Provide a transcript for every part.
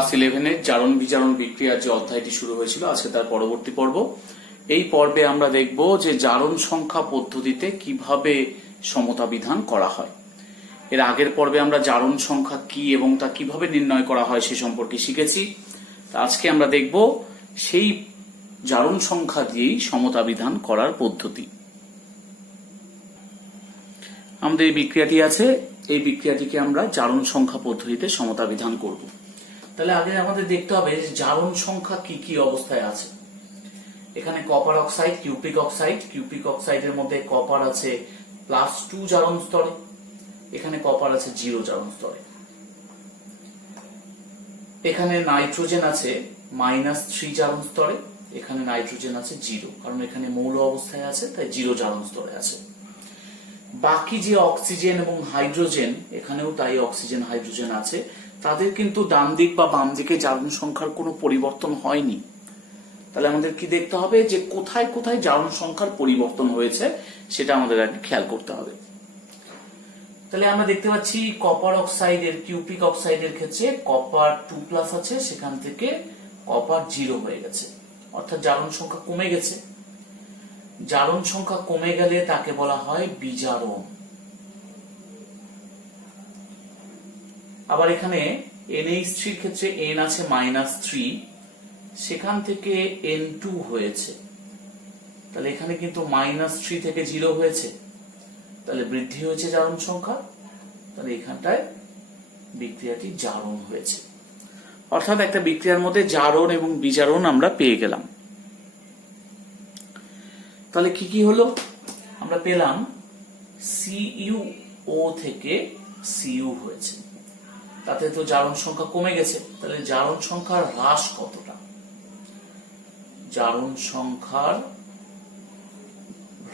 Class 11-এর জারণ বিজারণ বিক্রিয়ার যে অধ্যায়টি শুরু হয়েছিল আজকে তার পরবর্তী পর্ব। এই পর্বে আমরা দেখব যে জারণ সংখ্যা পদ্ধতিতে কিভাবে সমতা বিধান করা হয়। এর আগের পর্বে আমরা জারণ সংখ্যা কি এবং তা কিভাবে নির্ণয় করা হয় সে সম্পর্কে শিখেছি। আজকে আমরা দেখব সেই জারণ সংখ্যা দিয়েই সমতা বিধান করার পদ্ধতি। আমাদের এই বিক্রিয়াটি আছে, এই বিক্রিয়াটিকে আমরা জারণ সংখ্যা পদ্ধতিতে সমতা বিধান করব। তাহলে আগে আমাদের দেখতে হবে জারণ সংখ্যা কি কি অবস্থায় আছে। এখানে কপার অক্সাইড, কিউপিক অক্সাইডের মধ্যে কপার আছে +2 জারণ স্তরে, এখানে কপার আছে 0 জারণ স্তরে। এখানে নাইট্রোজেন আছে -3 জারণ স্তরে, এখানে নাইট্রোজেন আছে 0, কারণ এখানে মৌল অবস্থায় আছে তাই 0 জারণ স্তরে আছে। বাকি যে অক্সিজেন এবং হাইড্রোজেন, এখানেও তাই অক্সিজেন হাইড্রোজেন আছে, তাদের কিন্তু ডান দিক বা বাম দিকে জারণ সংখ্যার কোনো পরিবর্তন হয়নি। তাহলে আমাদের কি দেখতে হবে যে কোথায় কোথায় জারণ সংখ্যার পরিবর্তন হয়েছে সেটা আমাদের আগে খেয়াল করতে হবে। তাহলে আমরা দেখতে পাচ্ছি কপার অক্সাইডের, কিউপিক অক্সাইডের ক্ষেত্রে কপার 2+ আছে, সেখান থেকে কপার 0 হয়ে গেছে, অর্থাৎ জারণ সংখ্যা কমে গেছে। জারণ সংখ্যা কমে গেলে তাকে বলা হয় বিজারণ। আবার এখানে NH3 এর ক্ষেত্রে N আছে -3, সেখান থেকে N2 হয়েছে, তাহলে এখানে কিন্তু -3 থেকে 0 হয়েছে, তাহলে বৃদ্ধি হয়েছে জারণ সংখ্যা, তাহলে এখানটায় বিক্রিয়াটি জারণ হয়েছে। অর্থাৎ একটা বিক্রিয়ার মধ্যে জারণ এবং বিজারণ আমরা পেয়ে গেলাম। তাহলে কি কি হলো? আমরা পেলাম CuO থেকে Cu হয়েছে, তাতে তো জারণ সংখ্যা কমে গেছে। তাহলে জারণ সংখ্যার হ্রাস কতটা? জারণ সংখ্যার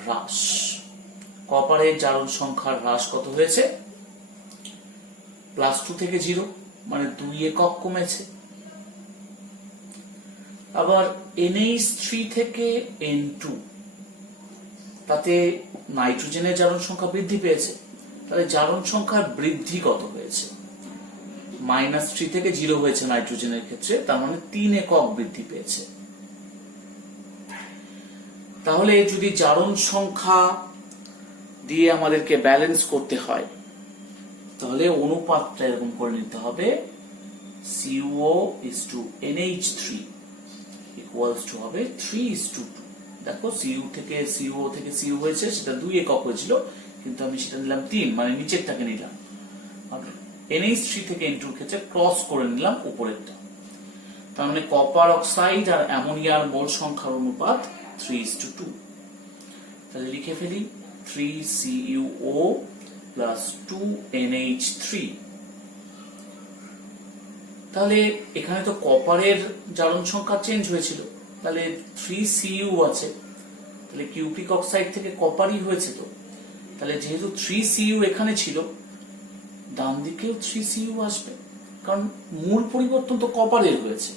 হ্রাস, কপারের জারণ সংখ্যার হ্রাস কত হয়েছে? +2 থেকে 0, মানে 2 একক কমেছে। আবার NH3 থেকে N2, তাতে নাইট্রোজেনের জারণ সংখ্যা বৃদ্ধি পেয়েছে, তাহলে জারণ সংখ্যার বৃদ্ধি কত হয়েছে? -3 থেকে 0 হয়েছে নাইট্রোজেনের ক্ষেত্রে, তার মানে 3 একক বৃদ্ধি পেয়েছে। তাহলে যদি জারণ সংখ্যা দিয়ে আমাদেরকে ব্যালেন্স করতে হয়, তাহলে অনুপাতটা এরকম করে নিতে হবে, CuO/NH3 হবে 3:2। দেখো CuO থেকে Cu হয়েছে, সেটা 2 একক হয়েছিল, কিন্তু আমি সেটা নিলাম 3, মানে নিচেরটাকে নিলাম। NH3 থেকে N2 এর ক্ষেত্রে ক্রস করে নিলাম উপরেরটা। তার মানে কপার অক্সাইড আর অ্যামোনিয়ার মোল সংখ্যার অনুপাত 3:2। তাহলে লিখে ফেলি 3CuO + 2NH3। তাহলে এখানে তো কপারের জারণ সংখ্যা চেঞ্জ হয়েছিল, তাহলে 3Cu আছে, তাহলে কিউপিক অক্সাইড থেকে কপারই হয়েছে। তো তাহলে যেহেতু 3Cu এখানে ছিল, ডান দিকেও 3Cu আসবে, কারণ মূল পরিবর্তন তো কপারের হয়েছে।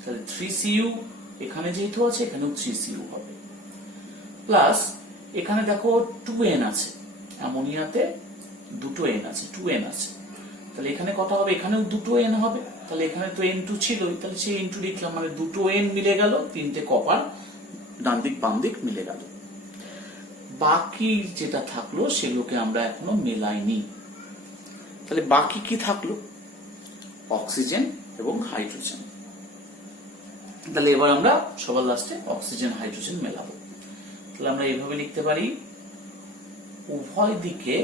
তাহলে 3Cu এখানে যেহেতু আছে, এখানেও 3Cu হবে। প্লাস এখানে দেখো 2N আছে, অ্যামোনিয়াতে 2 N আছে, 2N আছে, তাহলে এখানে কত হবে? এখানেও 2 N হবে। তাহলে এখানে তো N2 ছিলই, তাহলে সেই N2 লিখলাম, মানে 2 N মিলে গেল, 3টে কপার ডান দিক বাম দিক মিলে গেল। বাকি যেটা থাকলো সেগুলোকে আমরা এখনো মেলাইনি। তাহলে বাকি কি থাকলো? অক্সিজেন এবং হাইড্রোজেন। তাহলে এবার আমরা সবার লাস্টে অক্সিজেন হাইড্রোজেন মেলাবো। তাহলে আমরা এইভাবে লিখতে পারি, উভয় দিকে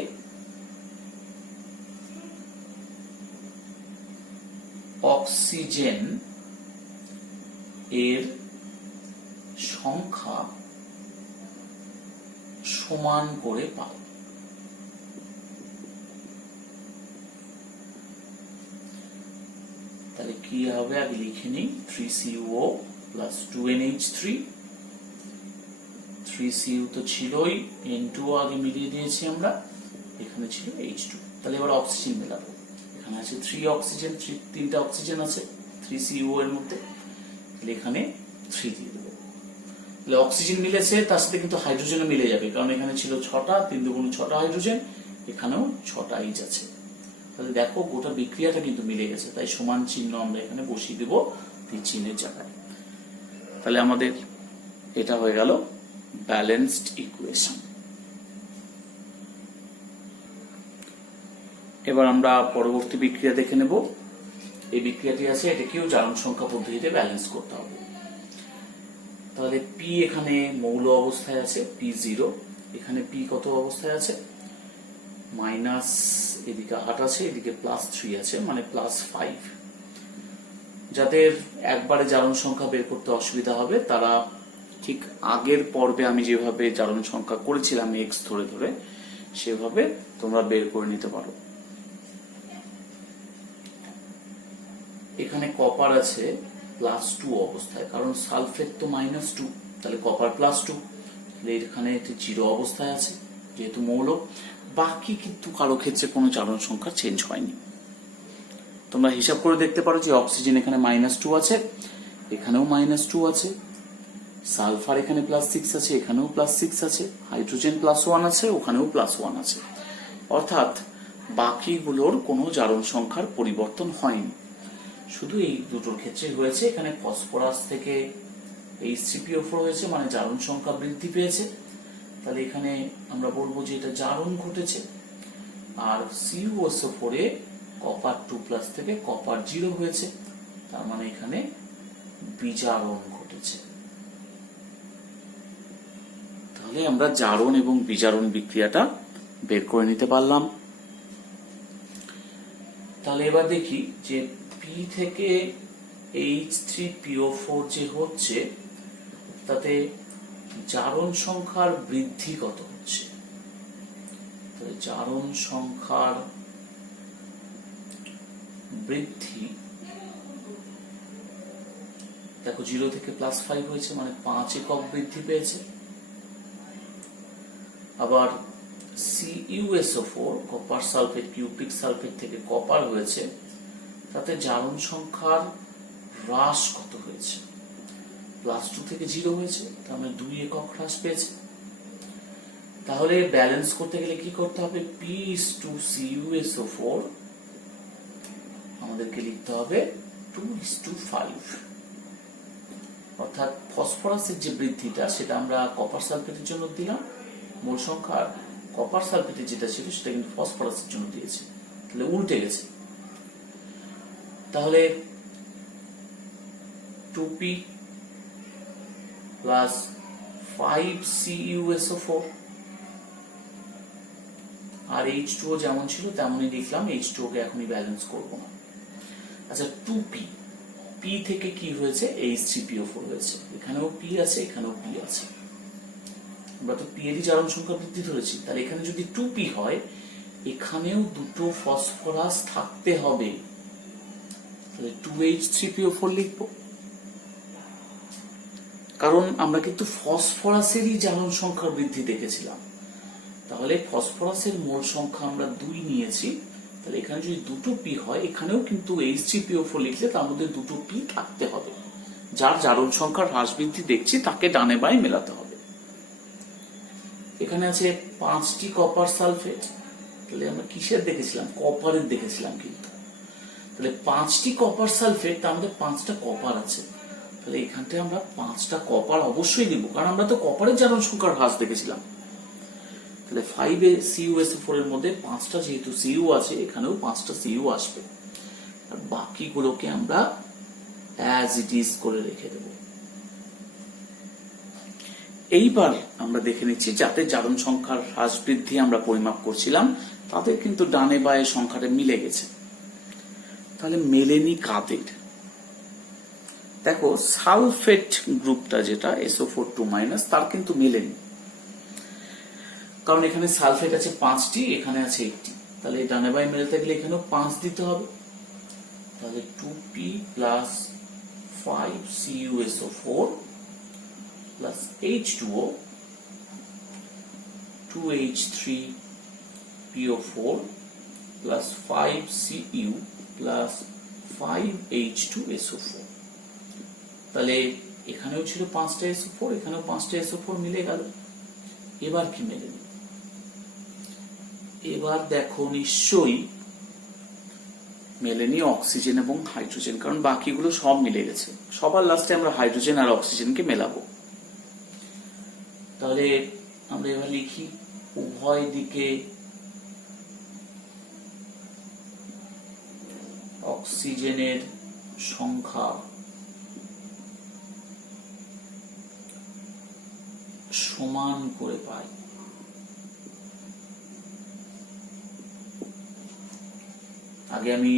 অক্সিজেন এর সংখ্যা সমান করে পাই। তাহলে কি হবে আগে লিখে নিই, 3CuO + 2NH3। 3Cu তো ছিলই, N2 আগে মিলিয়ে দিয়েছি আমরা, এখানে ছিল H2। তাহলে এবার অক্সিজেন মেলাবো। এখানে আছে 3 অক্সিজেন, 3টা অক্সিজেন আছে 3CuO এর মধ্যে, তাহলে এখানে 3 দিয়ে দেবো। তাহলে অক্সিজেন মিলেছে, তার সাথে কিন্তু হাইড্রোজেনও মিলে যাবে, কারণ এখানে ছিল 6টা, 3 × 2 = 6টা হাইড্রোজেন, এখানেও 6টা H আছে। তাহলে দেখো গোটা বিক্রিয়াটা কিন্তু মিলে গেছে, তাই সমান চিহ্ন আমরা এখানে বসিয়ে দেবো তীর চিহ্নের জায়গায়। তাহলে আমাদের এটা হয়ে গেল ব্যালেন্সড ইকুয়েশন। এবার আমরা পরবর্তী বিক্রিয়া দেখে নেব। এই বিক্রিয়াটি আছে, এটাকেও জারণ সংখ্যা পদ্ধতিতে ব্যালেন্স করতে হবে। তাহলে পি এখানে মৌল অবস্থায় আছে, P0। এখানে পি কত অবস্থায় আছে, মাইনাস, এদিকে 8 আছে, এদিকে +3 আছে, মানে +5। যাদের একবারে জারণ সংখ্যা বের করতে অসুবিধা হবে তারা ঠিক আগের পর্বে আমি যেভাবে জারণ সংখ্যা করেছিলাম x ধরে ধরে, সেভাবে তোমরা বের করে নিতে পারো। এখানে কপার আছে +2 অবস্থায়, কারণ সালফেট তো -2, তাহলে কপার +2। তাহলে এখানে 0 অবস্থায় আছে যেহেতু মৌল। বাকি কিন্তু কারো ক্ষেত্রে কোনো জারণ সংখ্যা চেঞ্জ হয়নি। তোমরা হিসাব করে দেখতে পারো যে অক্সিজেন এখানে -2 আছে, এখানেও -2 আছে, সালফার এখানে +6 আছে, এখানেও +6 আছে, হাইড্রোজেন +1 আছে, ওখানেও +1 আছে। অর্থাৎ বাকিগুলোর কোনো জারণ সংখ্যার পরিবর্তন হয়নি, শুধু এই দুটোর ক্ষেত্রে হয়েছে। এখানে ফসফরাস থেকে H3PO4 হয়েছে, মানে জারণ সংখ্যা বৃদ্ধি পেয়েছে। তাহলে এখানে আমরা বলবো যে এটা জারণ ঘটেছে। আর CuSO4 এ কপার 2+ থেকে কপার 0 হয়েছে, তার মানে এখানে বিজারণ ঘটেছে। তাহলে আমরা জারণ এবং বিজারণ বিক্রিয়াটা বের করে নিতে পারলাম। তাহলে এবার দেখি যে P থেকে H3PO4 যে হচ্ছে তাতে জারণ সংখ্যার বৃদ্ধি কত হচ্ছে। তাহলে জারণ সংখ্যার বৃদ্ধি দেখো 0 থেকে +5 হয়েছে, মানে 5 একক বৃদ্ধি পেয়েছে। আবার CuSO4 copper sulphate, cupric sulphate থেকে কপার হয়েছে, তাতে জারণ সংখ্যার হ্রাস কত হয়েছে, +2 থেকে 0 হয়েছে, তার মানে 2 একক হ্রাস পেয়েছে। তাহলে ব্যালেন্স করতে গেলে কি করতে হবে, P/CuSO4 আমাদেরকে লিখতে হবে 2:5। অর্থাৎ ফসফরাসের যে বৃদ্ধিটা সেটা আমরা কপার সালফেটের জন্য দিলাম মোল সংখ্যা, আর কপার সালফেটের যেটা ছিল সেটা কিন্তু ফসফরাসের জন্য দিয়েছে, তাহলে উল্টে গেছে। তাহলে 2P + 5CuSO4 আর H2O যেমন ছিল তেমনই লিখলাম, H2O কে এখনই ব্যালেন্স করব না। আচ্ছা 2P, P থেকে কি হয়েছে, H3PO4 হয়েছে, এখানেও P আছে, এখানেও P আছে। আমরা তো P এরই জারণ সংখ্যা বৃদ্ধি ধরেছি, তাহলে এখানে যদি 2P হয় এখানেও দুটো ফসফরাস থাকতে হবে, তাহলে 2H3PO4 লিখবো। কারণ আমরা কিন্তু ফসফরাসেরই জারণ সংখ্যা বৃদ্ধি দেখেছিলাম, তাহলে ফসফরাসের মোল সংখ্যা আমরা 2 নিয়েছি, তাহলে এখানে যদি দুটো P হয় এখানেও কিন্তু H3PO4 লিখলে তার মধ্যে দুটো P থাকতে হবে। যার জারণ সংখ্যার হ্রাস বৃদ্ধি দেখছি তাকে ডানে বাঁয়ে মেলাতে হবে। এখানে আছে 5টি কপার সালফেট, তাহলে আমরা কিসের দেখেছিলাম, কপারের দেখেছিলাম। কিন্তু তাহলে 5টি কপার সালফেট, তার মধ্যে 5টা কপার আছে, তাহলে এখানটা আমরা 5টা কপার অবশ্যই নিব, কারণ আমরা তো কপারের জারণ সংখ্যার হ্রাস দেখেছিলাম। তাহলে 5CuSO4 এর মধ্যে 5টা যেহেতু Cu আছে, এখানেও 5টা Cu আসবে, আর বাকিগুলোকে আমরা অ্যাজ ইট ইজ করে রেখে দেব। এইবার আমরা দেখে নিচ্ছি যাতে জারণ সংখ্যার হ্রাস বৃদ্ধি আমরা পরিমাপ করছিলাম তাদের কিন্তু ডানে বাঁয়ে সংখ্যাটা মিলে গেছে। তাহলে মেলেনি কাদের, দেখো সালফেট গ্রুপটা যেটা SO4 তার কিন্তু মেলেনি, কারণ এখানে সালফেট আছে 5টি, এখানে আছে 1টি, তাহলে ডানে বাঁয়ে মেলাতে গেলে এখানেও 5 দিতে হবে। তাহলে 2P + 5CuSO4 + H2O 2H3PO4 + 5Cu + 5H2SO4। তাহলে এখানেও ছিল 5টা SO4, এখানেও 5টা SO4 মিলে গেল। এবার কি মেলে, এবার দেখো নিশ্চয়ই মেলেনি অক্সিজেন এবং হাইড্রোজেন, কারণ বাকিগুলো সব মিলে গেছে। সবার লাস্টে আমরা হাইড্রোজেন আর অক্সিজেনকে মেলাবো। তাহলে আমরা এবার লিখি উভয় দিকে অক্সিজেনের সংখ্যা সমান করে পাই। আগে আমি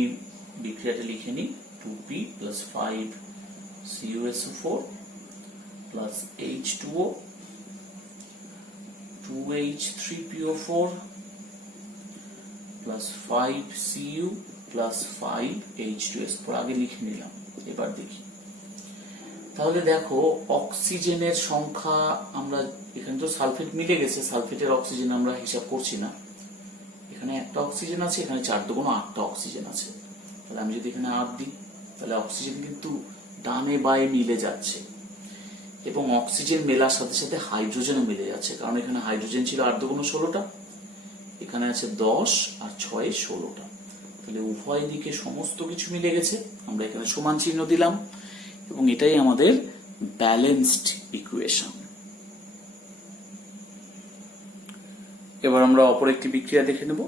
বিক্রিয়াটা লিখে নিই। 2p plus 5CuSO4 plus H2O 2H3PO4 plus 5Cu plus 5H2S4 আগে লিখে নিলাম। এবার দেখি, তাহলে দেখো অক্সিজেনের সংখ্যা আমরা এখানে তো সালফেট মিলে গেছে, সালফেটের অক্সিজেন আমরা হিসাব করছি না। এখানে একটা অক্সিজেন আছে, এখানে 4 দুগুণ 8টা অক্সিজেন আছে। তাহলে আমি যদি এখানে 8 দিই, তাহলে অক্সিজেন কিন্তু ডানে বায়ে মিলে যাচ্ছে এবং অক্সিজেন মেলার সাথে সাথে হাইড্রোজেনও মিলে যাচ্ছে, কারণ এখানে হাইড্রোজেন ছিল 8 দুগুণ 16টা, এখানে আছে 10 আর 6 16টা। তাহলে উভয় দিকে সমস্ত কিছু মিলে গেছে। আমরা এখানে সমান চিহ্ন দিলাম এবং এটাই আমাদের ব্যালেন্সড ইকুয়েশন। এবার আমরা অপর একটি বিক্রিয়া দেখে নেব।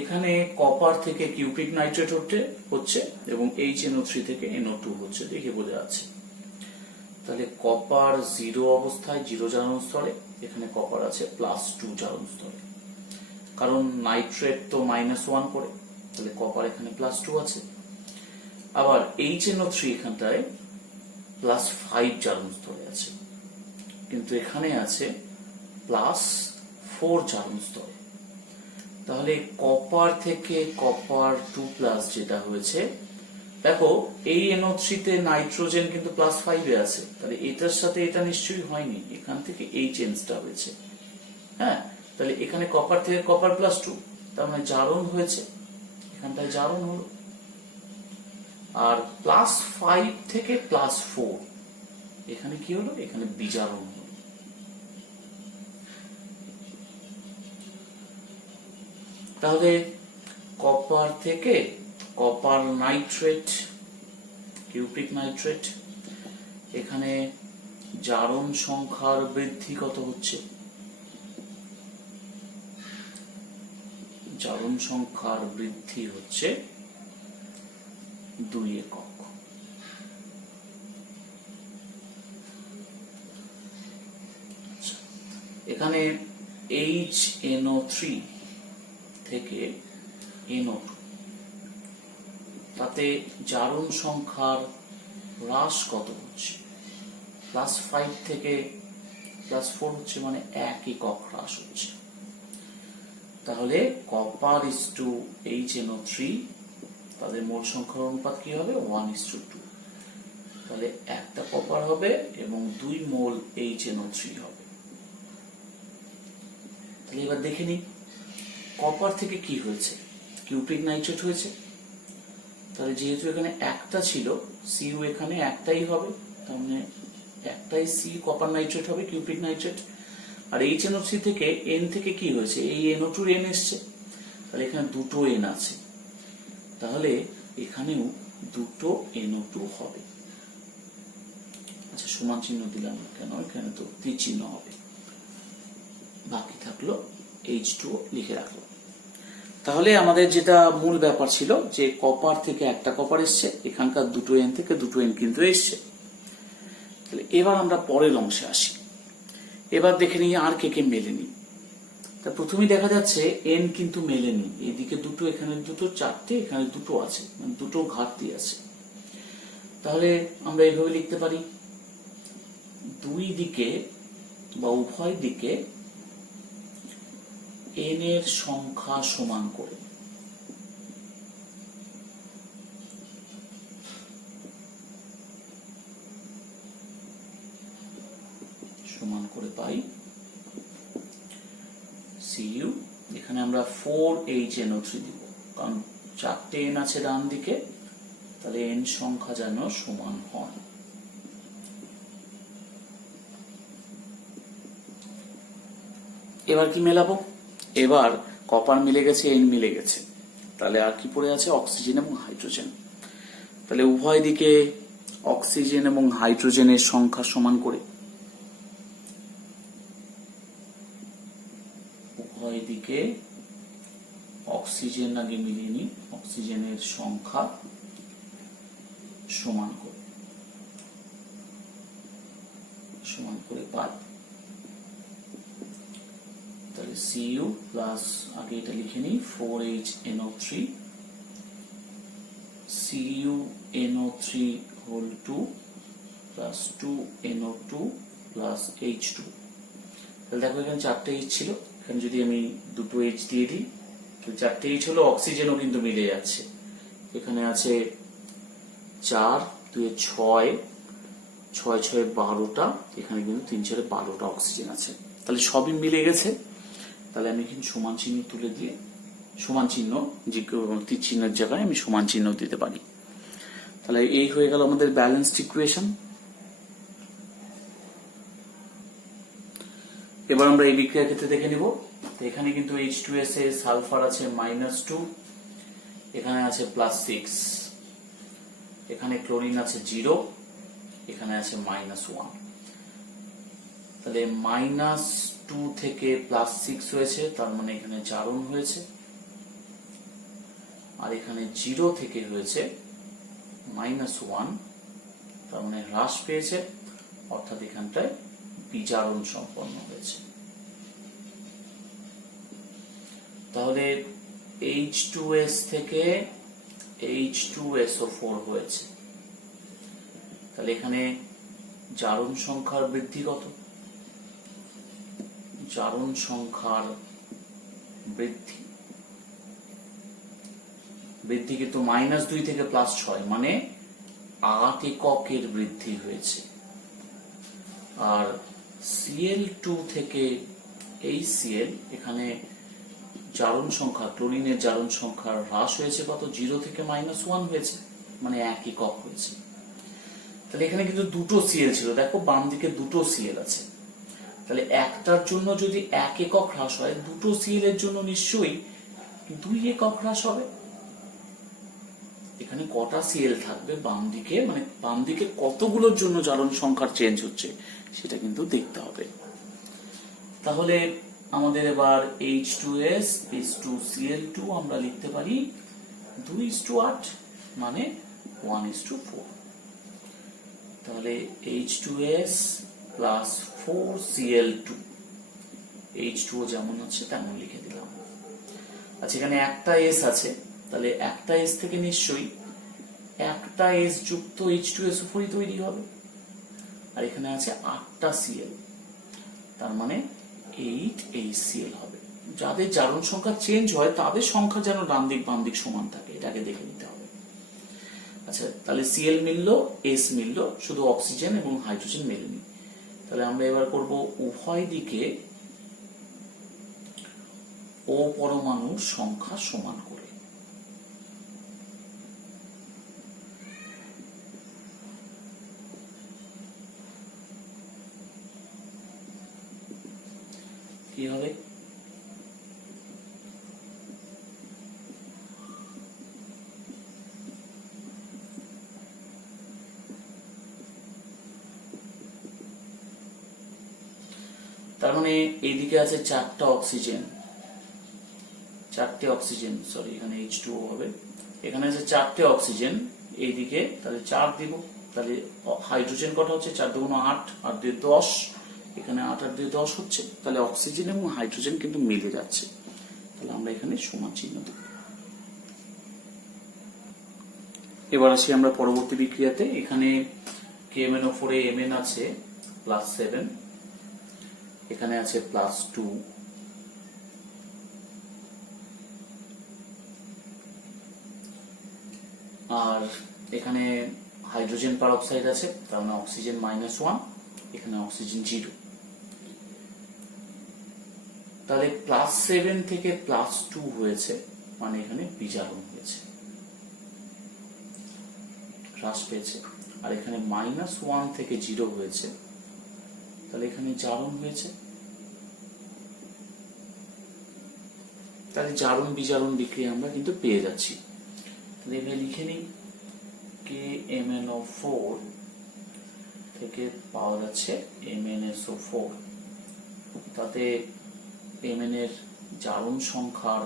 এখানে কপার থেকে কিউপ্রিক নাইট্রেট হচ্ছে এবং HNO3 থেকে NO2 হচ্ছে, দেখে বোঝা যাচ্ছে। তাহলে কপার 0 অবস্থায় 0 জারণ স্তরে, এখানে কপার আছে +2 জারণ স্তরে, কারণ নাইট্রেট তো -1 করে, তাহলে কপার এখানে +2 আছে। আবার HNO3 এখানটায় +5 জারণ স্তরে আছে, কিন্তু এখানে আছে +4 জারণ স্তরে। তাহলে কপার থেকে কপার 2+ যেটা হয়েছে, দেখো এই NO3 তে নাইট্রোজেন কিন্তু +5 এ আছে, তাহলে এটার সাথে এটা নিশ্চয়ই হয়নি, এখান থেকে এই চেঞ্জটা হয়েছে। হ্যাঁ, তাহলে এখানে কপার থেকে কপার +2, তার মানে জারণ হয়েছে, এখানটায় জারণ হলো। আর +5 থেকে +4 এখানে কি হলো, এখানে বিজারণ হলো। তাহলে কপার থেকে কপার নাইট্রেট, কিউপ্রিক নাইট্রেট, এখানে জারণ সংখ্যার বৃদ্ধি কত হচ্ছে? জারণ সংখ্যার বৃদ্ধি হচ্ছে 2 একক। এখানে HNO3 থেকে NO2, তাতে জারণ সংখ্যার হ্রাস কত হচ্ছে? +5 থেকে +4 হচ্ছে, মানে 1 একক হ্রাস হচ্ছে। তাহলে কপার HNO3, তাদের মোল সংখ্যার অনুপাত কি হবে? 1:2। তাহলে একটা কপার হবে এবং 2 মোল HNO3 হবে। তাহলে এবার দেখে নিই কপার থেকে কি হয়েছে, কিউপ্রিক নাইট্রেট হয়েছে। তাহলে যেহেতু এখানে একটা ছিল, Cu এখানে একটাই হবে, তার মানে একটাই C কপার নাইট্রেট হবে, কিউপ্রিক নাইট্রেট। আর HNO3 থেকে N থেকে কি হয়েছে, এই NO2 N এসছে, তাহলে এখানে 2টো N আছে, তাহলে এখানেও 2টো NO2 হবে। আচ্ছা, সমান চিহ্ন দিলাম কেন, এখানে তো তীর চিহ্ন হবে। বাকি থাকলো H2O লিখে রাখলো। তাহলে আমাদের যেটা মূল ব্যাপার ছিল যে কপার থেকে একটা কপার এসছে, এখানকার 2টো N থেকে 2টো N কিন্তু এসছে। তাহলে এবার আমরা পরের অংশে আসি। এবার দেখে নিই আর কে কে মেলেনি। তা প্রথমেই দেখা যাচ্ছে N কিন্তু মেলেনি, এদিকে 2টো, এখানে 2টো, 4টে, এখানে 2টো আছে, মানে 2টো ঘাটতি আছে। তাহলে আমরা এইভাবে লিখতে পারি, দুই দিকে বা উভয় দিকে N এর সংখ্যা সমান করে পাই Cu। এখানে আমরা 4HNO3 দিব, কারণ 4টে N আছে ডান দিকে, তাহলে N সংখ্যা যেন সমান হয়। এবার কি মেলাবো? এবার কপার মিলে গেছে, N মিলে গেছে, তাহলে আর কি পড়ে আছে? অক্সিজেন এবং হাইড্রোজেন। তাহলে উভয় দিকে অক্সিজেন এবং হাইড্রোজেনের সংখ্যা সমান করে উভয় দিকে অক্সিজেন আগে মিলিয়ে নিই, অক্সিজেনের সংখ্যা সমান করে পাই। তাহলে Cu প্লাস আগে এটা লিখে নিই 4HNO3 CuNO3 whole 2 plus 2NO2 plus H2। তাহলে দেখো এখানে 4টে H ছিল, এখানে যদি আমি 2টো H দিয়ে দিই তাহলে 4টে H হলো, অক্সিজেনও কিন্তু মিলে যাচ্ছে। এখানে আছে 4 2 6 6 6 12টা, এখানে কিন্তু 3 4 12টা অক্সিজেন আছে। তাহলে সবই মিলে গেছে। তাহলে আমি এখানে সমান চিহ্ন তুলে দিয়ে সমান চিহ্ন তীর চিহ্নের জায়গায় আমি সমান চিহ্ন দিতে পারি। তাহলে এই হয়ে গেল আমাদের ব্যালেন্সড ইকুয়েশন। এবার আমরা এই বিক্রিয়ার ক্ষেত্রে দেখে নিব। এখানে কিন্তু H2S এ সালফার আছে -2, এখানে আছে +6, এখানে ক্লোরিন আছে 0, এখানে আছে -1। তাহলে -2 থেকে +6 হয়েছে, তার মানে এখানে জারণ হয়েছে। আর এখানে 0 থেকে হয়েছে -1, তার মানে হ্রাস পেয়েছে, অর্থাৎ এখানটায় বিজারণ সম্পন্ন হয়েছে। তাহলে H2S থেকে H2SO4 হয়েছে। তাহলে এখানে জারণ সংখ্যার বৃদ্ধি কত? জারণ সংখ্যার বৃদ্ধি কিন্তু -2 থেকে +6, মানে 8 এককের বৃদ্ধি হয়েছে। আর Cl2 থেকে HCl, এখানে জারণ সংখ্যা, ক্লোরিনের জারণ সংখ্যার হ্রাস হয়েছে কত? 0 থেকে -1 হয়েছে, মানে 1 একক হয়েছে। তাহলে এখানে কিন্তু দুটো Cl ছিল, দেখো বাম দিকে দুটো Cl আছে। তাহলে একটার জন্য যদি 1 একক হ্রাস হয়, দুটো Cl এর জন্য নিশ্চয়ই 2 একক হ্রাস হবে। এখানে কটা Cl থাকবে বাম দিকে, মানে বাম দিকে কতগুলোর জন্য জারণ সংখ্যার চেঞ্জ হচ্ছে সেটা কিন্তু দেখতে হবে। তাহলে আমাদের এবার H2S H2Cl2 আমরা লিখতে পারি 2:8, মানে 1:4। তাহলে H2S প্লাস 4Cl2, H2O যেমন আছে তেমন লিখে দিলাম। আচ্ছা, এখানে একটা S আছে, তাহলে একটা S থেকে নিশ্চয়ই একটা S যুক্ত H2SO4 তৈরি হবে। আর এখানে আছে 8টা Cl, তার মানে 8HCl হবে। যাদের জারণ সংখ্যা চেঞ্জ হয় তাদের সংখ্যা যেন ডান দিক বাম দিক সমান থাকে, এটাকে দেখে নিতে হবে। আচ্ছা, তাহলে Cl মিলল, S মিলল, শুধু অক্সিজেন এবং হাইড্রোজেন মেলেনি। তাহলে আমরা এবার করব উভয় দিকে ও পরমাণুর সংখ্যা সমান করে। কি হবে? তার মানে এইদিকে আছে 4টা অক্সিজেন, সরি এখানে H2O হবে। এখানে আছে 4টে অক্সিজেন এইদিকে, তাহলে 4 দিব। তাহলে হাইড্রোজেন কটা হচ্ছে? 4 × 2 = 8, আর 2 = 10, এখানে 8 আর 2 = 10 হচ্ছে। তাহলে অক্সিজেন এবং হাইড্রোজেন কিন্তু মিলে যাচ্ছে। তাহলে আমরা এখানে সমান চিহ্ন দেব। এবার আসি আমরা পরবর্তী বিক্রিয়াতে। এখানে KMnO4 এ Mn আছে +7, এখানে আছে +2, আর এখানে হাইড্রোজেন পারঅক্সাইড আছে, তার মানে অক্সিজেন -1, এখানে অক্সিজেন 0। তাহলে +7 থেকে +2 হয়েছে, মানে এখানে বিজারণ হয়েছে, হ্রাস পেয়েছে। আর এখানে -1 থেকে 0 হয়েছে, তাহলে এখানে জারণ হয়েছে। তাহলে জারণ বিজারণ বিক্রিয়া আমরা কিন্তু পেয়ে যাচ্ছি। তাহলে এবার লিখে নিই KMnO4 থেকে পাওয়া যাচ্ছে MnSO4। তাতে Mn এর জারণ সংখ্যার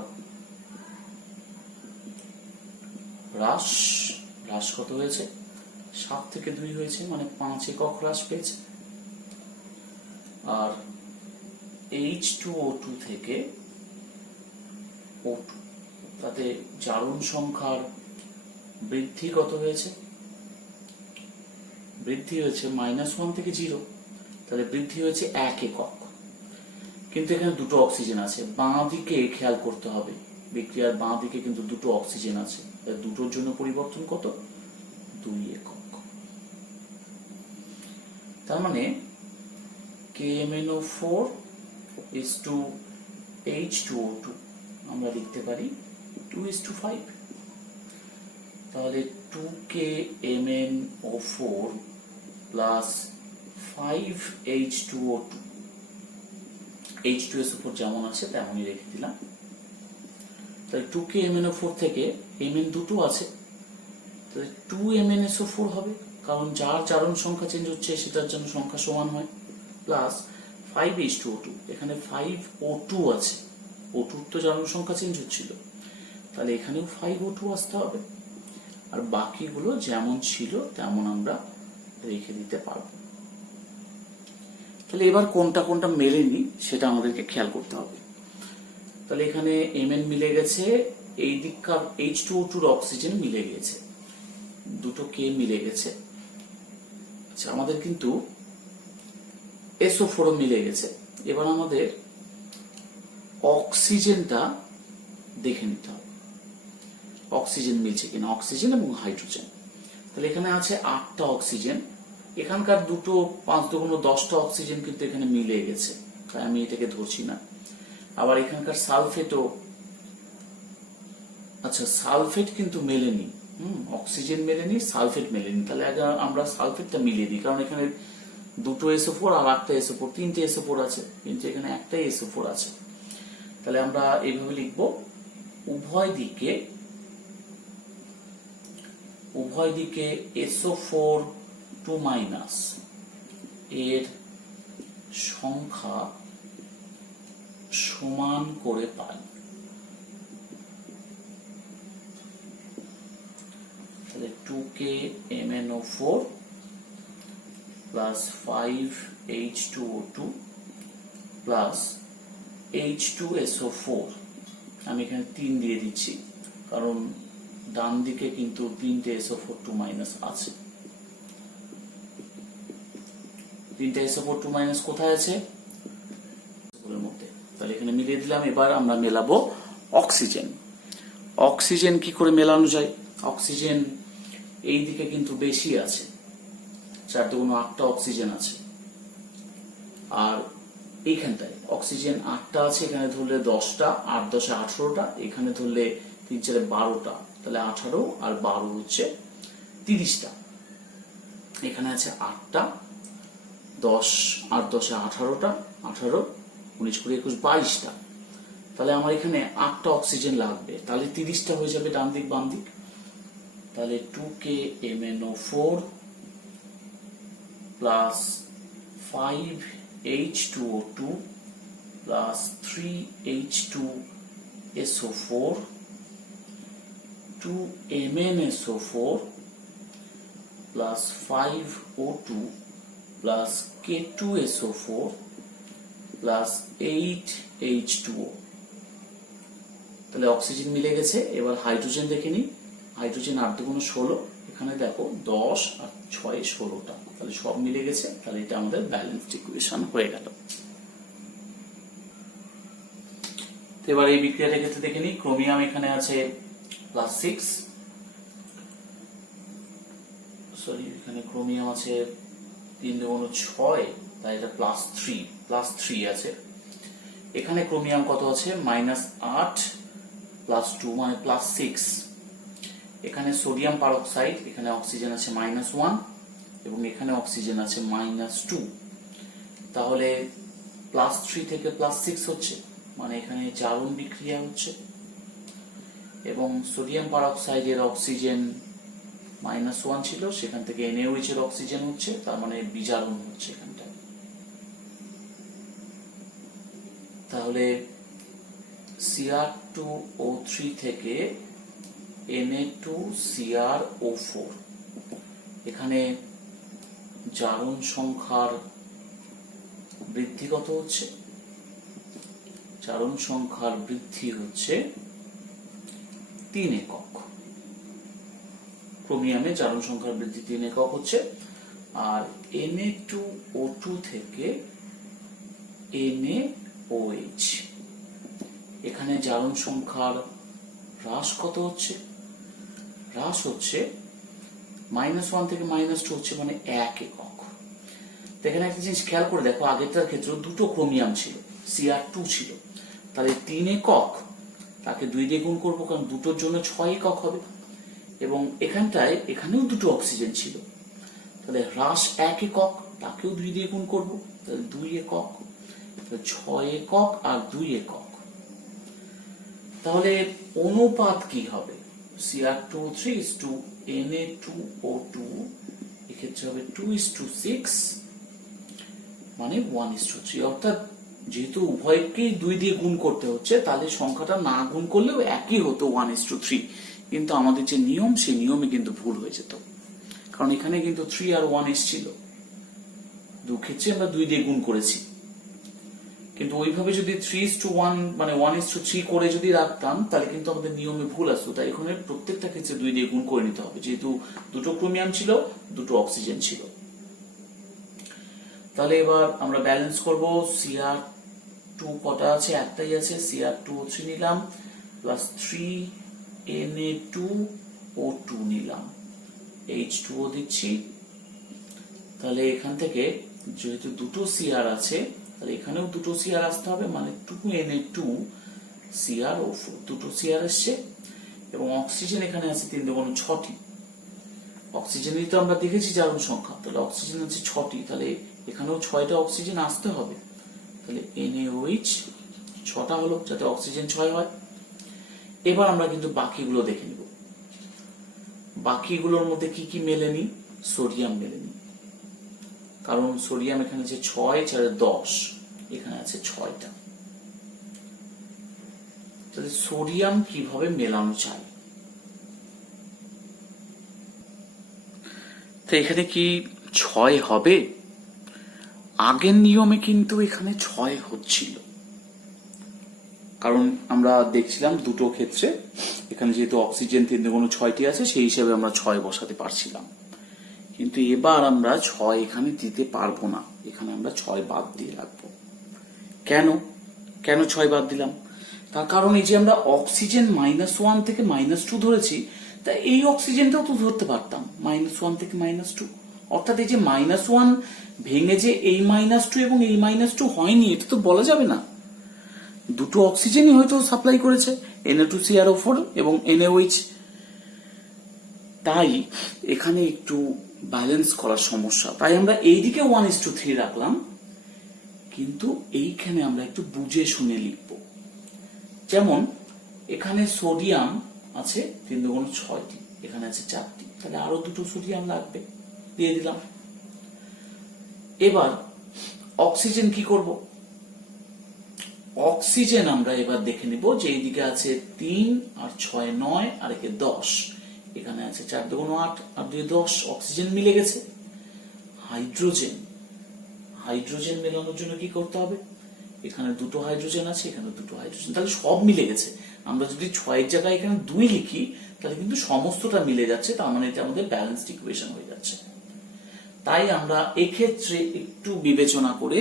হ্রাস কত হয়েছে? 7 থেকে 2 হয়েছে, মানে 5 একক হ্রাস পেয়েছে। আর H2O2 থেকে O2, তাতে জারণ সংখ্যার বৃদ্ধি কত হয়েছে? বৃদ্ধি হয়েছে -1 থেকে 0, তাহলে বৃদ্ধি হয়েছে 1 একক। কিন্তু এখানে দুটো অক্সিজেন আছে, বাঁ দিকে খেয়াল করতে হবে, বিক্রিয়ার বাঁ দিকে কিন্তু দুটো অক্সিজেন আছে, দুটোর জন্য পরিবর্তন কত? 2 একক। তার মানে KMnO4 is to H2O2 আমরা লিখতে পারি 2:5। তাহলে 2KMnO4 plus 5H2O2, H2SO4 যেমন আছে তেমনই রেখে দিলাম। তাহলে 2KMnO4 থেকে Mn দুটো আছে, তাহলে 2MnSO4 হবে, কারণ যার জারণ সংখ্যা চেঞ্জ হচ্ছে সেটার জন্য সংখ্যা সমান হয়, প্লাস 5H2O2, এখানে 5O2 আছে, O2 তো জারণ সংখ্যা চেঞ্জ হচ্ছিল, তাহলে এখানেও 5O2 আসতে হবে। আর বাকিগুলো যেমন ছিল তেমন আমরা রেখে দিতে পারবো। তাহলে এবার কোনটা কোনটা মেলেনি সেটা আমাদেরকে খেয়াল করতে হবে। তাহলে এখানে Mn মিলে গেছে, এই দিককার H2O2 অক্সিজেন মিলে গেছে, দুটো K মিলে গেছে। আচ্ছা, আমাদের কিন্তু SO4 মিলে গেছে। এবার আমাদের অক্সিজেনটা দেখে নিতে হবে, অক্সিজেন মিলছে কিনা, অক্সিজেন এবং হাইড্রোজেন। তাহলে এখানে আছে 8টা অক্সিজেন, এখানকার দুটো 5 দুগুণ 10টা অক্সিজেন কিন্তু এখানে মিলে গেছে, তাই আমি এটাকে ধরছি না। আবার এখানকার সালফেটও, আচ্ছা সালফেট কিন্তু মেলেনি, অক্সিজেন মেলেনি, সালফেট মেলেনি, তাহলে আগে আমরা সালফেটটা মিলিয়ে দিই, কারণ এখানে দুটো SO4 আর একটা SO4, 3টে SO4 আছে, কিন্তু এখানে একটাই SO4 আছে। তাহলে আমরা এইভাবে লিখবো, উভয় দিকে SO4 2- এর সংখ্যা সমান করে পাই। তাহলে 2KMnO4 plus 5H2O2 plus H2SO4, আমি এখানে 3 দিয়ে দিচ্ছি কারণ ডান দিকে কিন্তু 3টে SO4 2- আছে। 3টে SO4 2- কোথায় আছে? এর মধ্যে। তাহলে এখানে মিলিয়ে দিলাম। এবার আমরা মেলাবো অক্সিজেন। অক্সিজেন কি করে মেলানো যায়? অক্সিজেন এই দিকে কিন্তু বেশি আছে, 4 দুগুণ 8টা অক্সিজেন আছে, আর এইখানটায় অক্সিজেন 8টা আছে, এখানে ধরলে 10টা, 8 10 18টা, এখানে ধরলে 3 4 12টা, তাহলে 18 আর 12 হচ্ছে 30টা। এখানে আছে 8টা, 10 8 10 18টা, 18 19 20 21 22টা, তাহলে আমার এখানে 8টা অক্সিজেন লাগবে, তাহলে 30টা হয়ে যাবে ডান দিক বাম দিক। তাহলে 2KMnO4 plus 5H2O2 plus 3H2SO4 2MnSO4 plus 5O2 plus K2SO4 plus 8H2O। তাহলে অক্সিজেন মিলে গেছে। এবার হাইড্রোজেন দেখে নিই। হাইড্রোজেন 8 দুগুণ 16, এখানে দেখো 10 আর 6 16টা, তাহলে সব মিলে গেছে। তাহলে এটা আমাদের ব্যালেন্সড ইকুয়েশন হয়ে গেল। এবার এই বিক্রিয়াটার ক্ষেত্রে দেখে নিই। ক্রোমিয়াম এখানে আছে +6, সরি এখানে ক্রোমিয়াম আছে 3 দুগুণ 6, তাই এটা +3 আছে। এখানে ক্রোমিয়াম কত আছে? -8 +2 মানে +6। এখানে সোডিয়াম পারঅক্সাইড, এখানে অক্সিজেন আছে -1 এবং এখানে অক্সিজেন আছে -2, তাহলে +3 থেকে +6 হচ্ছে, মানে এখানে জারণ বিক্রিয়া হচ্ছে, এবং সোডিয়াম পারঅক্সাইডের অক্সিজেন -1 ছিল, সেখান থেকে NaOH এর অক্সিজেন হচ্ছে, তার মানে বিজারণ হচ্ছে এখানটা। তাহলে Cr2O3 থেকে Na2CrO4, এখানে জারণ সংখ্যার বৃদ্ধি কত হচ্ছে? জারণ সংখ্যার বৃদ্ধি হচ্ছে 3 একক। ক্রোমিয়ামে জারণ সংখ্যার বৃদ্ধি 3 একক হচ্ছে। আর Na2O2 থেকে NaOH, এখানে জারণ সংখ্যার হ্রাস কত হচ্ছে? হ্রাস হচ্ছে -1 থেকে -2 হচ্ছে, মানে 1 একক। এখানে একটা জিনিস খেয়াল করে দেখো, আগেরটার ক্ষেত্রে দুটো ক্রোমিয়াম ছিল, Cr2 ছিল, তাহলে 3 একক, তাকে 2 দিয়ে গুণ করবো, কারণ দুটোর জন্য 6 একক হবে। এবং এখানেও দুটো অক্সিজেন ছিল, তাহলে হ্রাস 1 একক, তাকেও 2 দিয়ে গুণ করবো, তাহলে 2 একক, 6 একক আর 2 একক। তাহলে অনুপাত কি হবে? Cr2O3 Na2O2, এক্ষেত্রে হবে 2:6, মানে 1:3। অর্থাৎ যেহেতু উভয়কেই 2 দিয়ে গুণ করতে হচ্ছে, তাহলে সংখ্যাটা না গুণ করলেও একই হতো 1:3, কিন্তু আমাদের যে নিয়ম, সেই নিয়মে কিন্তু ভুল হয়ে যেত, কারণ এখানে কিন্তু 3 আর 1 এসেছিল, দুক্ষেত্রে আমরা 2 দিয়ে গুণ করেছি। কিন্তু ওইভাবে যদি 3:1 মানে 1:3 করে যদি রাখতাম, তাহলে কিন্তু আমাদের নিয়মে ভুল আসতো। তাই এখানে প্রত্যেকটা ক্ষেত্রে 2 দিয়ে গুণ করে নিতে হবে, যেহেতু দুটো ক্রোমিয়াম ছিল, দুটো অক্সিজেন ছিল। তাহলে এবার আমরা ব্যালেন্স করব। Cr2 কটা আছে? একটাই আছে, Cr2O3 নিলাম, প্লাস 3 Na2O2 নিলাম, H2O দিচ্ছি। তাহলে এখান থেকে যেহেতু দুটো Cr আছে, তাহলে এখানেও দুটো Cr আসতে হবে, মানে 2Na2CrO4, দুটো Cr এসছে। এবং অক্সিজেন এখানে আছে 3 × 6টি। অক্সিজেনই তো আমরা দেখেছি জারণ সংখ্যা, তাহলে অক্সিজেন আছে 6টি, তাহলে এখানেও 6টা অক্সিজেন আসতে হবে। তাহলে NaOH 6টা হলো, যাতে অক্সিজেন 6 হয়। এবার আমরা কিন্তু বাকিগুলো দেখে নিব। বাকিগুলোর মধ্যে কি কি মেলেনি? সোডিয়াম মেলেনি, কারণ সোডিয়াম এখানে আছে 6, 4 10, এখানে আছে 6টা। তাহলে সোডিয়াম কিভাবে মেলানো চাই? তো এখানে কি 6 হবে? আগের নিয়মে কিন্তু এখানে 6 হচ্ছিল, কারণ আমরা দেখছিলাম দুটো ক্ষেত্রে এখানে যেহেতু অক্সিজেন 3 × 6টি আছে, সেই হিসাবে আমরা 6 বসাতে পারছিলাম। কিন্তু এবার আমরা 6 এখানে দিতে পারবো না, এখানে আমরা 6 বাদ দিয়ে রাখবো। কেন 6 বাদ দিলাম? তার কারণ এই যে আমরা অক্সিজেন -1 থেকে -2 ধরেছি, তা এই অক্সিজেনটাও তো ধরতে পারতাম -1 থেকে -2। অর্থাৎ এই যে -1 ভেঙে যে এই -2 এবং এই -2 হয়নি, এটা তো বলা যাবে না। দুটো অক্সিজেনই হয়তো সাপ্লাই করেছে, Na2CrO4 এবং NaOH। তাই এখানে একটু ব্যালেন্স করার সমস্যা, তাই আমরা এইদিকে 1:3 রাখলাম, কিন্তু এইখানে আমরা একটু বুঝে শুনে লিখব। যেমন এখানে সোডিয়াম আছে 3 × 6টি, এখানে আছে 4টি, তাহলে আরো দুটো সোডিয়াম লাগবে, দিয়ে দিলাম। এবার অক্সিজেন কি করব? অক্সিজেন আমরা এবার দেখে নিব যে এইদিকে আছে 3 আর 6 9 আর একে 10, এখানে আছে 4 × 8 আর 2 10, অক্সিজেন মিলে গেছে। হাইড্রোজেন মেলানোর জন্য কি করতে হবে? এখানে দুটো হাইড্রোজেন আছে, এখানে দুটো হাইড্রোজেন, তাহলে সব মিলে গেছে। আমরা যদি 6 এর জায়গায় এখানে 2 লিখি, তাহলে কিন্তু সমস্তটা মিলে যাচ্ছে, তার মানে এটা আমাদের ব্যালেন্সড ইকুয়েশন হয়ে যাচ্ছে। তাই আমরা এক্ষেত্রে একটু বিবেচনা করে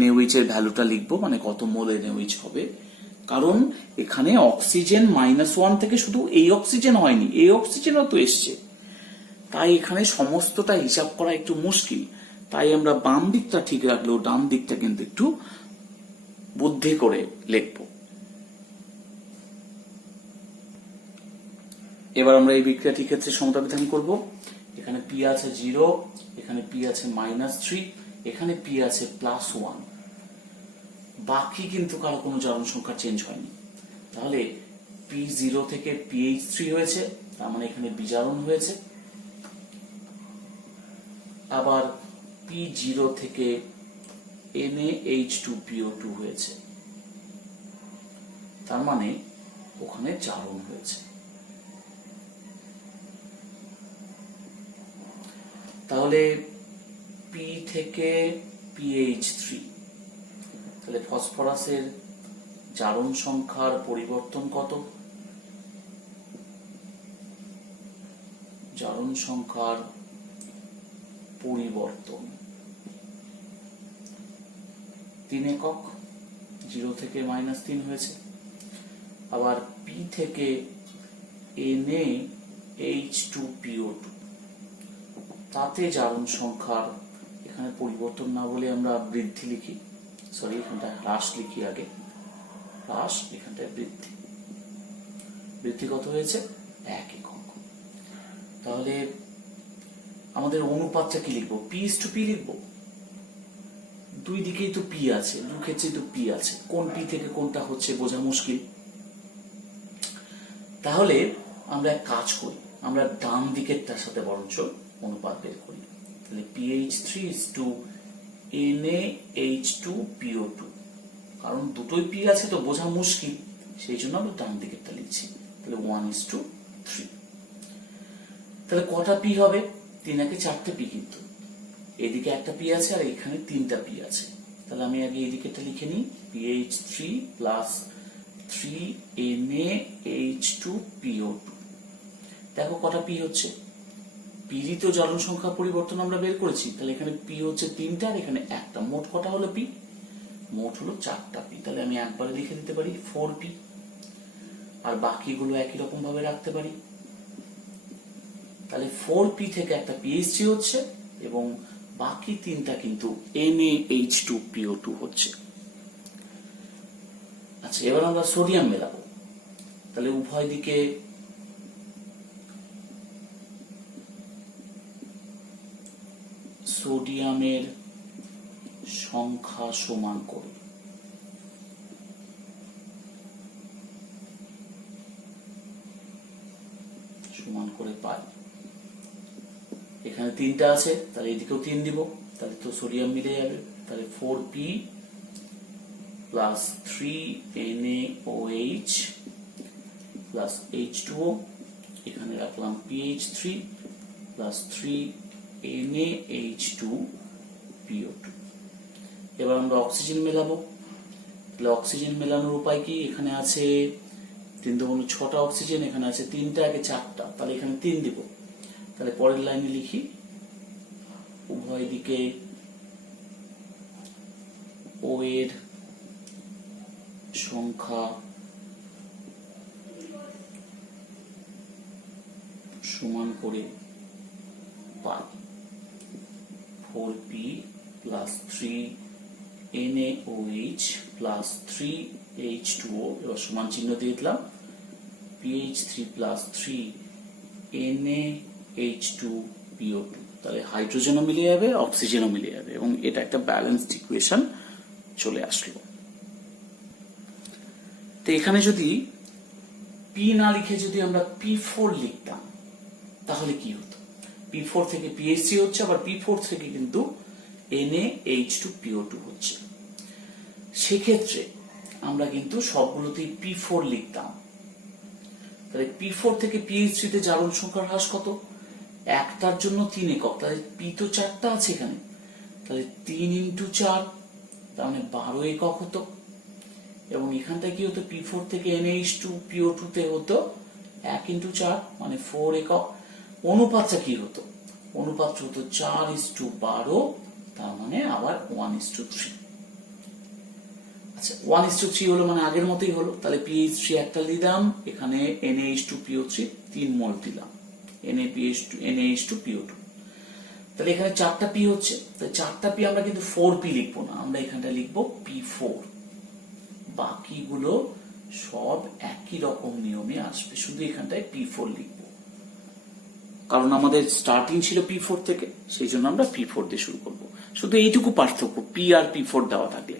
NaOH এর ভ্যালুটা লিখবো, মানে কত মোল NaOH হবে। কারণ এখানে অক্সিজেন -1 থেকে শুধু এই অক্সিজেন হয়নি, এই অক্সিজেনও তো এসছে, তাই এখানে সমস্তটা হিসাব করা একটু মুশকিল। তাই আমরা বাম দিকটা ঠিক রাখলেও ডান দিকটা কিন্তু একটু বুদ্ধি করে লিখব। এবার আমরা এই বিক্রিয়াটির ক্ষেত্রে সমতা বিধান করব। এখানে P আছে 0, এখানে P আছে -3, এখানে P আছে +1, বাকি কিন্তু কারো কোনো জারণ সংখ্যা চেঞ্জ হয়নি। তাহলে P0 থেকে PH3 হয়েছে, তার মানে এখানে বিজারণ হয়েছে। আবার P0 থেকে NaH2PO2 হয়েছে, তার মানে ওখানে জারণ হয়েছে। তাহলে P থেকে PH3, তাহলে ফসফরাসের জারণ সংখ্যার পরিবর্তন কত? জারণ সংখ্যার পরিবর্তন 3 একক, 0 থেকে -3 হয়েছে। আবার P থেকে NaH2PO2, তাতে জারণ সংখ্যার এখানে পরিবর্তন না বলে আমরা বৃদ্ধি লিখি, সরি এখানটায় হ্রাস লিখি, আগে হ্রাস, এখানটায় বৃদ্ধি। বৃদ্ধি কত হয়েছে? 1 একক। তাহলে আমাদের অনুপাতটা কি লিখবো? P:P লিখবো। দুই দিকেই তো P আছে, দু ক্ষেত্রেই তো P আছে, কোন P থেকে কোনটা হচ্ছে বোঝা মুশকিল। তাহলে আমরা এক কাজ করি, আমরা ডান দিকেরটার সাথে বরঞ্চ অনুপাত বের করি। তাহলে PH3:NaH2PO2, কারণ দুটোই P আছে তো বোঝা মুশকিল, সেই জন্য আমরা ডান দিকেরটা লিখছি। তাহলে 1:3। তাহলে কটা P হবে? 3 একে 4টে P, কিন্তু এদিকে একটা P আছে আর এখানে 3টা P আছে। তাহলে আমি আগে এদিকেটা লিখে নিই, PH3 + 3NaH2PO2। দেখো কটা P হচ্ছে। P-ই তো জারণ সংখ্যা পরিবর্তন আমরা বের করেছি, তাহলে এখানে P হচ্ছে 3টা আর এখানে একটা, মোট কটা হলো P? মোট হলো 4টা P। তাহলে আমি একবারে লিখে দিতে পারি 4P, আর বাকিগুলো একই রকম ভাবে রাখতে পারি। তাহলে 4P থেকে একটা PH3 হচ্ছে এবং বাকি 3টা কিন্তু NaH2PO2 হচ্ছে। আচ্ছা, এবার আমরা সোডিয়াম মেলাবো। তাহলে উভয় দিকে সোডিয়ামের সংখ্যা সমান করে পাই। এখানে 3টা আছে, তাহলে এদিকেও 3 দিব, তাহলে তো সোডিয়াম মিলে যাবে। তাহলে 4P + 3NaOH + H2O, এখানে রাখলাম PH3 + 3NaH2PO2। এবার আমরা অক্সিজেন মেলাবো। তাহলে অক্সিজেন মেলানোর উপায় কি? এখানে আছে 3 × 6টা অক্সিজেন, এখানে আছে 3টা, আগে 4টা, তাহলে এখানে 3 দিব। তাহলে পরের লাইনে লিখি, উভয় দিকে O এর সংখ্যা সমান করে পাই। 4P + 3NaOH + 3H2O, এবার সমান চিহ্ন দিয়ে দিলাম, PH3 + 3NaH2PO2। তাহলে হাইড্রোজেনও মিলে যাবে, অক্সিজেনও মিলে যাবে, এবং এটা একটা ব্যালেন্সড ইকুয়েশন চলে আসলো। তো এখানে যদি P না লিখে যদি আমরা P4 লিখতাম, তাহলে কি হতো? P4 থেকে PH3 হচ্ছে, আবার P4 থেকে কিন্তু NaH2PO2 হচ্ছে। সেক্ষেত্রে আমরা কিন্তু সবগুলোতেই P4 লিখতাম। তাহলে P4 থেকে PH3 তে জারণ সংখ্যার হ্রাস কত? একটার জন্য 3 একক, তাহলে P তো 4টা আছে এখানে, তাহলে 3 × 4, তার মানে 12 একক হতো। এবং এখানটায় কি হতো? P4 থেকে NaH2PO2 তে হতো 1 × 4, মানে 4 একক। অনুপাতটা কি হতো? অনুপাতটা হতো 4:12, তার মানে আবার 1:3। আচ্ছা, 1:3 হলো মানে আগের মতোই হলো। তাহলে PH3 একটা দিলাম, এখানে NaH2PO3 3 মোল দিলাম, NaH2PO2। তাহলে এখানে 4টা P হচ্ছে, তাহলে 4টা P আমরা কিন্তু 4P লিখবো না, আমরা এখানটা লিখবো P4। বাকিগুলো সব একই রকম নিয়মে আসবে, শুধু এখানটায় P4 লিখবো, কারণ আমাদের স্টার্টিং ছিল P4 থেকে, সেই জন্য আমরা P4 দিয়ে শুরু করবো। শুধু এইটুকু পার্থক্য, P আর P4 দেওয়া থাকলে।